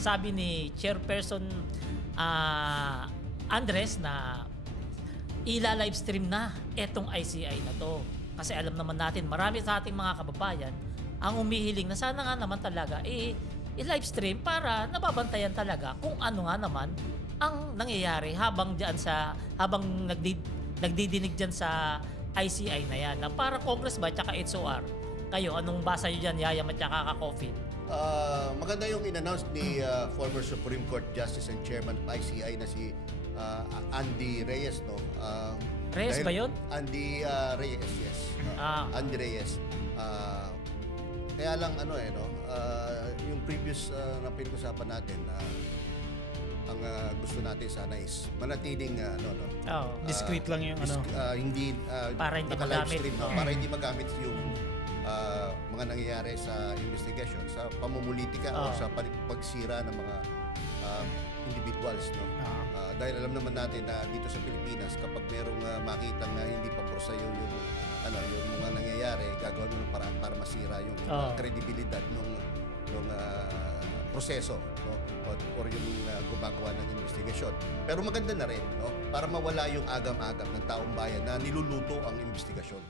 sabi ni Chairperson Andres na ila-livestream na etong ICI na to. Kasi alam naman natin, marami sa ating mga kababayan ang humihiling na sana nga naman talaga i-livestream para nababantayan talaga kung ano nga naman ang nangyayari habang nagdidinig dyan sa ICI na yan. Na para Congress ba tsaka HOR? Kayo, anong basa nyo dyan, Yayam at tsaka Ka-Coffee? Maganda yung in-announce ni former Supreme Court Justice and Chairman of ICI na si Andy Reyes, no? Reyes ba yun? Andy Reyes, yes. Andy Reyes. Kaya lang yung previous na pinag-usapan natin, ang gusto natin sana is manatiling discreet lang yung hindi para hindi magamit. Para hindi magamit yung mga nangyayari sa investigation, sa pamumulitika o sa pagsira ng mga individuals, no? Dahil alam naman natin na dito sa Pilipinas, kapag merong makitang hindi pa pursa yung mga nangyayari, gagawin mo ng paraan para masira yung kredibilidad ng proseso, no? Or yung gumagawa ng investigasyon. Pero maganda na rin, no? Para mawala yung agam-agam ng taong bayan na niluluto ang investigasyon.